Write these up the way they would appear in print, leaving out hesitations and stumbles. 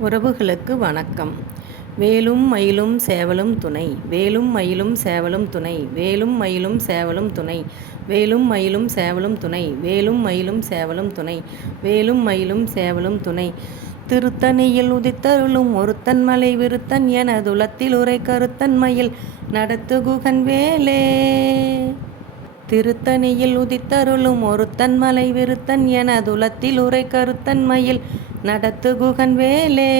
உறவுகளுக்கு வணக்கம். வேலும் மயிலும் சேவலும் துணை, வேலும் மயிலும் சேவலும் துணை, வேலும் மயிலும் சேவலும் துணை, வேலும் மயிலும் சேவலும் துணை, வேலும் மயிலும் சேவலும் துணை, வேலும் மயிலும் சேவலும் துணை. திருத்தணியில் உதித்தருளும் ஒருத்தன் மலை விருத்தன் எனதுலத்தில் உரை கருத்தன் மயில் நடத்து குகன் வேலே. திருத்தணியில் உதித்தருளும் ஒருத்தன் மலை விருத்தன் எனதுலத்தில் உரை கருத்தன் மயில் நடத்து குகன் வேலே.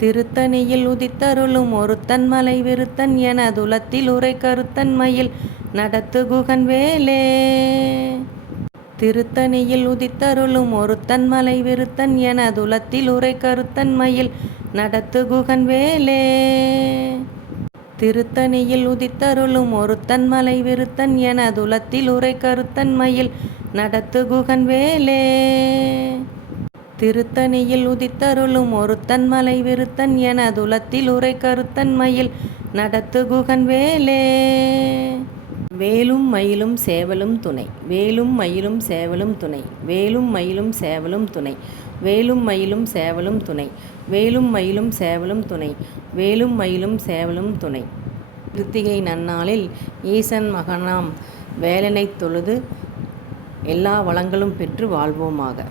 திருத்தணியில் உதித்தருளும் ஒருத்தன் மலை விருத்தன் எனதுலத்தில் உரை கருத்தன் மயில் நடத்து குகன் வேலே. திருத்தணியில் உதித்தருளும் ஒருத்தன் மலை விருத்தன் எனதுலத்தில் உரை கருத்தன் மயில் நடத்து குகன் வேலே. திருத்தணியில் உதித்தருளும் ஒருத்தன் மலை விருத்தன் எனதுலத்தில் உரை கருத்தன் மயில் நடத்து குகன் வேலே. திருத்தணியில் உதித்தருளும் ஒருத்தன் மலை விருத்தன் எனதுலத்தில் உரை கருத்தன் மயில் நடத்து குகன் வேலே. வேலும் மயிலும் சேவலும் துணை, வேலும் மயிலும் சேவலும் துணை, வேலும் மயிலும் சேவலும் துணை, வேலும் மயிலும் சேவலும் துணை, வேலும் மயிலும் சேவலும் துணை, வேலும் மயிலும் சேவலும் துணை. கிருத்திகை நன்னாளில் ஈசன் மகனாம் வேலனைத் தொழுது எல்லா வளங்களும் பெற்று வாழ்வோமாக.